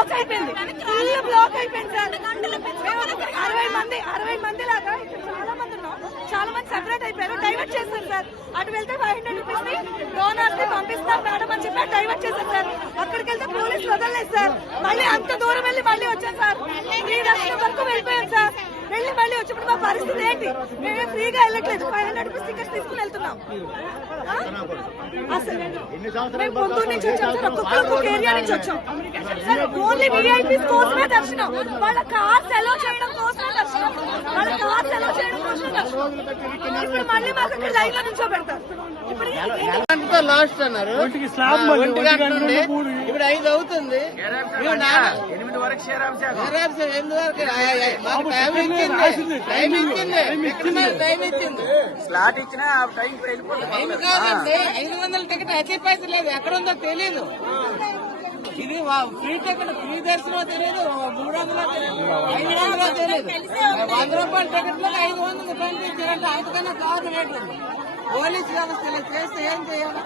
Black అయిపోయింది, full black అయిపోయింది sir. 60 మంది లాగా చాలా మంది ఉన్నాం, చాలా మంది సెపరేట్ అయిపోయారు. డైవర్ట్ చేస్తారు సార్. అటు వెళ్తే 500 రూపీస్ ని డోనర్స్ ని పంపిస్తారు మేడం అని చెప్పి డైవర్ట్ చేశారు సార్. అక్కడికి వెళ్తే పోలీసులు వదలలేదు సార్. మళ్ళీ అంత దూరం వెళ్ళి మళ్ళీ వచ్చాం సార్. 3 లక్షల వరకు వెళ్ళిపోయాం సార్. వెళ్ళి మళ్ళీ వచ్చినప్పుడు మా పరిస్థితి ఏంటి? మేమే ఫ్రీగా వెళ్ళట్లేదు, 500 రూపీస్ టికెట్స్ తీసుకుని వెళ్తున్నాం. మేము పొద్దున్న నుంచి వచ్చాం సార్, ఒక్కొక్క ఏరియా నుంచి వచ్చాం సార్. ఓన్లీ విఐపీస్ కోసమే దర్శనం, వాళ్ళ కార్స్ అలో చేయడం కోసమే దర్శనం, వాళ్ళ కార్స్ అలో చేయడం కోసమే దర్శనం. ఇప్పుడు మళ్ళీ మాకు ఇక్కడ లైన్ లో నుంచో పెడతారు. ఇప్పుడు లాస్ట్ అన్నారు, ఇప్పుడు 5 అవుతుంది. 8 వరకు స్లాట్ ఇచ్చిన 500 టికెట్ అతి పైసలు లేదు, ఎక్కడ ఉందో తెలియదు. ఇది ఫ్రీ టికెట్, ఫ్రీ దర్శనం తెలియదు, 300 తెలియదు, 500 తెలియదు. 100 రూపాయల టికెట్ లో 500 పంపించారంటే అంతకన్నా కాదు రేట్లు. పోలీసు వ్యవస్థ చేస్తే ఏం చేయాలి?